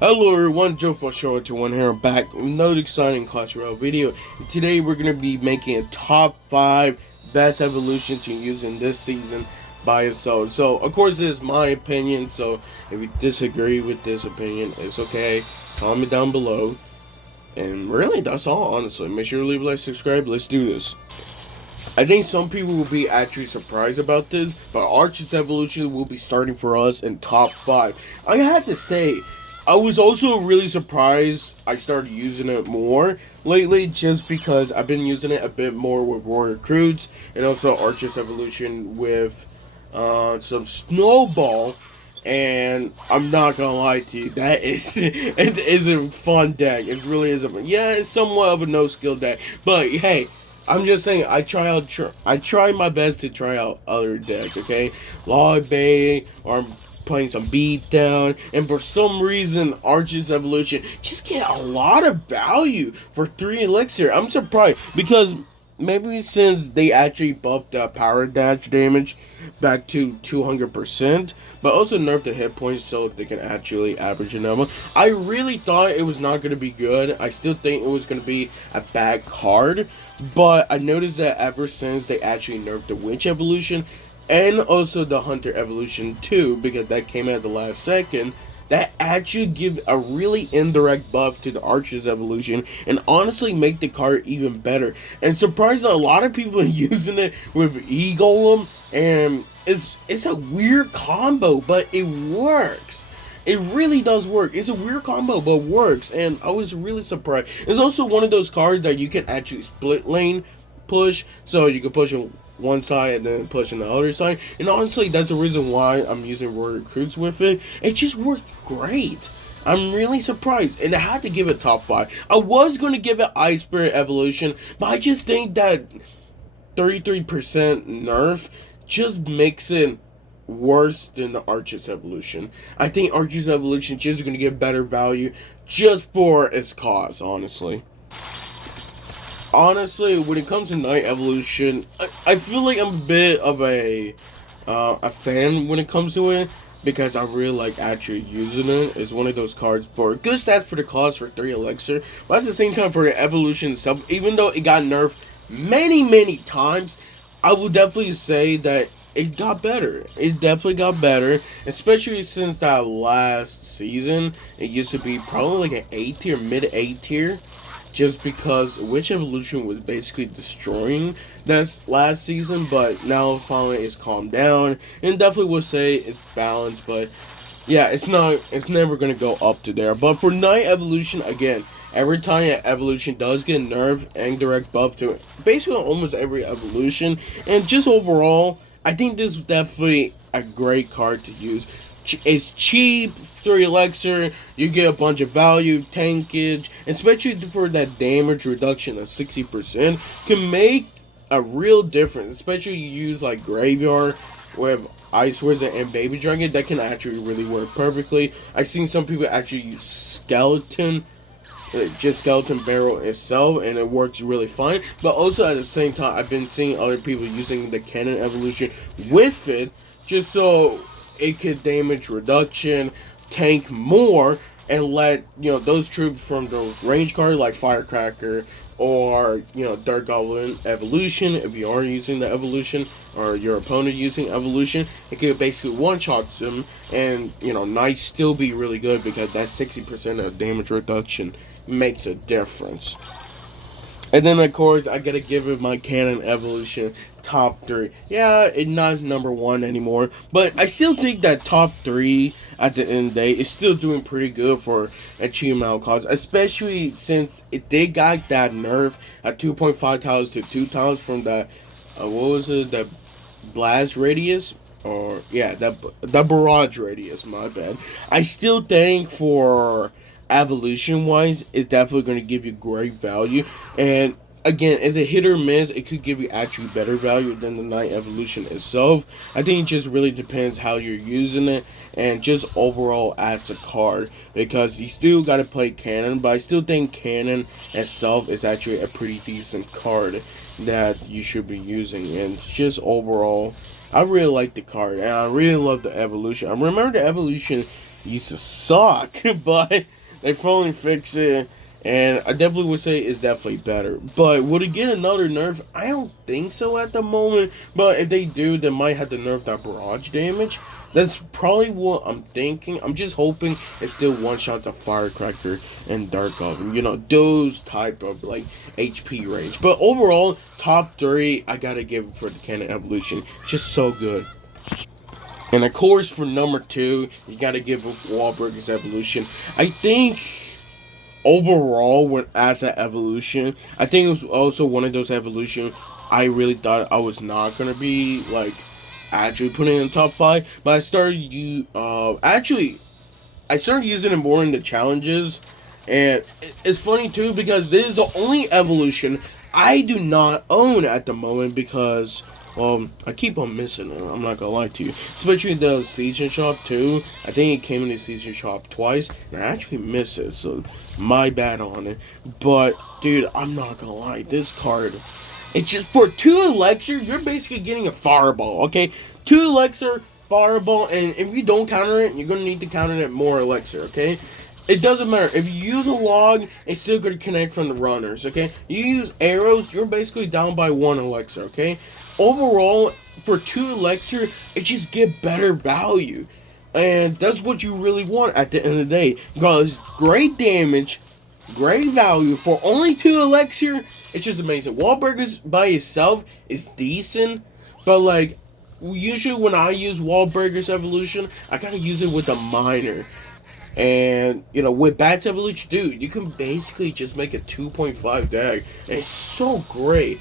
Hello everyone, Joe for Show 21 here. I'm back with another exciting Clash Royale video. And today we're going to be making a top 5 best evolutions to use in this season by itself. So, of course, this is my opinion, so if you disagree with this opinion, it's okay. Comment down below. And really, that's all, honestly. Make sure to leave a like, subscribe. Let's do this. I think some people will be actually surprised about this, but Arch's evolution will be starting for us in top 5. I had to say, I was also really surprised I started using it more lately, just because I've been using it a bit more with Warrior Recruits and also Arch's evolution with some Snowball. And I'm not gonna lie to you, that is it is a fun deck. It really is yeah, it's somewhat of a no skill deck, but hey. I'm just saying, I try my best to try out other decks, okay? Wahberg, or I'm playing some beatdown, and for some reason, Arch's Evolution just get a lot of value for 3 elixir. I'm surprised, because maybe since they actually buffed the power dash damage back to 200%, but also nerfed the hit points so they can actually average a number. I really thought it was not going to be good. I still think it was going to be a bad card, but I noticed that ever since they actually nerfed the Witch evolution and also the Hunter evolution too, because that came at the last second, that actually give a really indirect buff to the Archer's evolution and honestly make the card even better. And surprised a lot of people are using it with E-Golem, and it's a weird combo, but it works. It really does work. It's a weird combo, but works, and I was really surprised. It's also one of those cards that you can actually split lane push, so you can push on one side and then push on the other side. And honestly, that's the reason why I'm using Warrior Recruits with it. It just worked great. I'm really surprised, and I had to give it top 5. I was going to give it Ice Spirit Evolution, but I just think that 33% nerf just makes it worse than the Archer's evolution. I think Archer's evolution just going to get better value just for its cost, honestly. Honestly, when it comes to Night Evolution, I feel like I'm a bit of a fan when it comes to it, because I really like actually using it. It's one of those cards for good stats for the cost for 3 elixir, but at the same time for the evolution itself, even though it got nerfed many times, I will definitely say that it got better. It definitely got better, especially since that last season. It used to be probably like an A tier, mid A tier, just because Witch Evolution was basically destroying that last season, but now finally it's calmed down, and definitely would say it's balanced, but yeah, it's never gonna go up to there. But for Night Evolution, again, every time an evolution does get nerfed and direct buff to it, basically almost every evolution, and just overall, I think this is definitely a great card to use. It's cheap, 3 elixir, you get a bunch of value, tankage, especially for that damage reduction of 60%, can make a real difference, especially you use like Graveyard with Ice Wizard and Baby Dragon. That can actually really work perfectly. I've seen some people actually use Skeleton, just Skeleton Barrel itself, and it works really fine. But also at the same time, I've been seeing other people using the Cannon Evolution with it, just so it could damage reduction, tank more, and let those troops from the range card like Firecracker or Dark Goblin Evolution, if you are using the evolution or your opponent using evolution, it could basically one-shot them, and Knights still be really good because that 60% of damage reduction makes a difference. And then, of course, I gotta give it my Cannon Evolution top 3. Yeah, it's not number 1 anymore, but I still think that top 3 at the end of the day is still doing pretty good for achievement cost, especially since they got that nerf at 2.5 tiles to 2 tiles from that, what was it, that blast radius? Or, yeah, that barrage radius, my bad. I still think for evolution wise is definitely going to give you great value, and again, as a hit or miss, it could give you actually better value than the Night Evolution itself. I think it just really depends how you're using it and just overall as a card, because you still got to play Cannon, but I still think Cannon itself is actually a pretty decent card that you should be using. And just overall, I really like the card, and I really love the evolution. I remember the evolution used to suck, but they finally fixed it, and I definitely would say it's definitely better. But would it get another nerf? I don't think so at the moment. But if they do, they might have to nerf that barrage damage. That's probably what I'm thinking. I'm just hoping it still one shot the Firecracker and Dark Oven. You know, those type of like HP range. But overall, top three, I gotta give it for the Cannon Evolution. Just so good. And of course, for number two, you gotta give it Wahberg's Evolution. I think overall, when as an evolution, I think it was also one of those evolution I really thought I was not gonna be like actually putting in the top five, but I started using it more in the challenges, and it's funny too because this is the only evolution I do not own at the moment because I keep on missing it. I'm not gonna lie to you, especially the season shop too. I think it came in the season shop twice, and I actually miss it. So my bad on it. But dude, I'm not gonna lie, this card. It's just for two elixir, you're basically getting a fireball, okay? Two elixir, fireball, and if you don't counter it, you're gonna need to counter it more elixir, okay? It doesn't matter. If you use a log, it's still gonna connect from the runners, okay? You use arrows, you're basically down by one elixir, okay? Overall, for two elixir, it just get better value. And that's what you really want at the end of the day. Because great damage, great value for only two elixir. It's just amazing. Wahberg's by itself is decent, but like usually when I use Wahberg's Evolution, I gotta use it with a miner. And you know, with Bat's Evolution, dude, you can basically just make a 2.5 deck. And it's so great.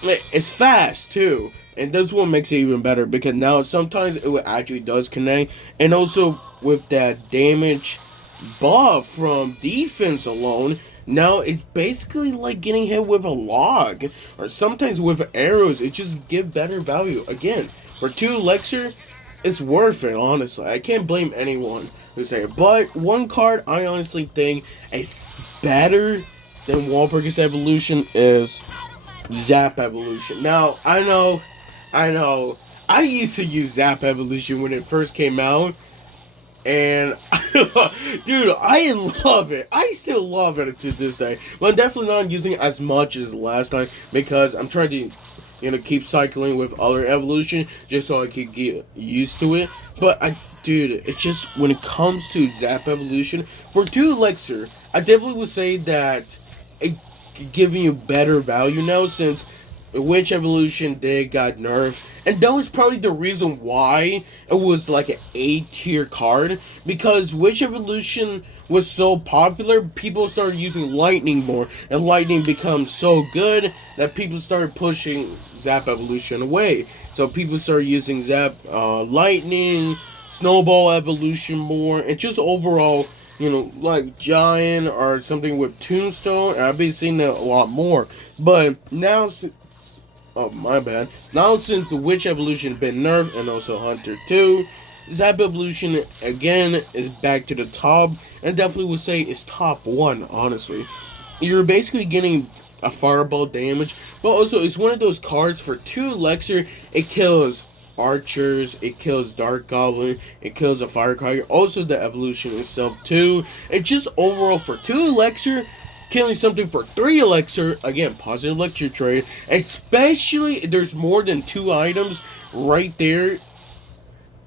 It's fast too, and that's what makes it even better because now sometimes it actually does connect, and also with that damage buff from defense alone, now it's basically like getting hit with a log, or sometimes with arrows. It just give better value. Again, for two elixir, it's worth it. Honestly, I can't blame anyone who say it. But one card I honestly think is better than Wahberg's Evolution is Zap Evolution. Now, I know, I used to use Zap Evolution when it first came out, and dude, I love it. I still love it to this day, but I'm definitely not using it as much as last time because I'm trying to, you know, keep cycling with other evolution just so I can get used to it. But dude, it's just when it comes to Zap Evolution for two elixir, I definitely would say that it giving you better value now since Witch Evolution did got nerfed, and that was probably the reason why it was like an A tier card because Witch Evolution was so popular, people started using Lightning more, and Lightning becomes so good that people started pushing Zap Evolution away. So people started using Zap Lightning, Snowball Evolution more, and just overall, you know, like Giant or something with Tombstone. And I've been seeing that a lot more. But now, oh my bad. Now since the Witch Evolution been nerfed and also Hunter 2, Zap Evolution again is back to the top. And definitely would say it's top one, honestly. You're basically getting a fireball damage, but also it's one of those cards for two elixir. It kills archers, it kills Dark Goblin, it kills a Firecracker, also the evolution itself too. And just overall for two elixir, killing something for three elixir, again, positive elixir trade, especially if there's more than two items right there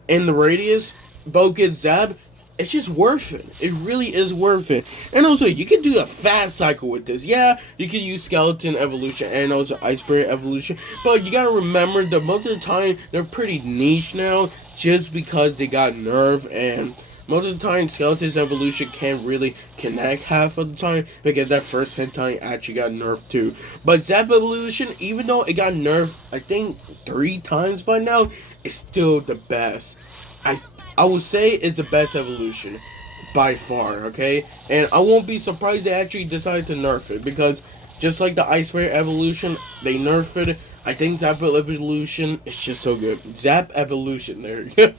in the radius, both get zapped. It's just worth it. It really is worth it. And also, you can do a fast cycle with this. Yeah, you can use Skeleton Evolution and also Ice Spirit Evolution. But you gotta remember that most of the time, they're pretty niche now just because they got nerfed. And most of the time, Skeleton's Evolution can't really connect half of the time because that first hit time actually got nerfed too. But Zap Evolution, even though it got nerfed, I think 3 times by now, it's still the best. I would say it's the best evolution by far, okay? And I won't be surprised they actually decided to nerf it because just like the Ice Bear Evolution, they nerfed it. I think Zap Evolution is just so good. Zap Evolution there.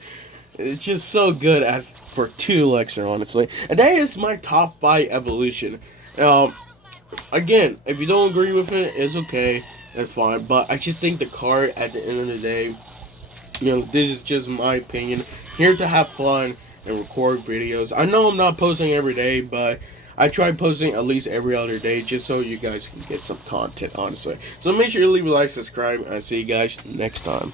It's just so good as for 2 elixir, honestly. And that is my top 5 evolution. Again, if you don't agree with it, it's okay. That's fine. But I just think the card at the end of the day, you know, this is just my opinion. Here to have fun. and record videos. I know I'm not posting every day, but I try posting at least every other day just so you guys can get some content, honestly. So make sure to leave a like, subscribe, and I'll see you guys next time.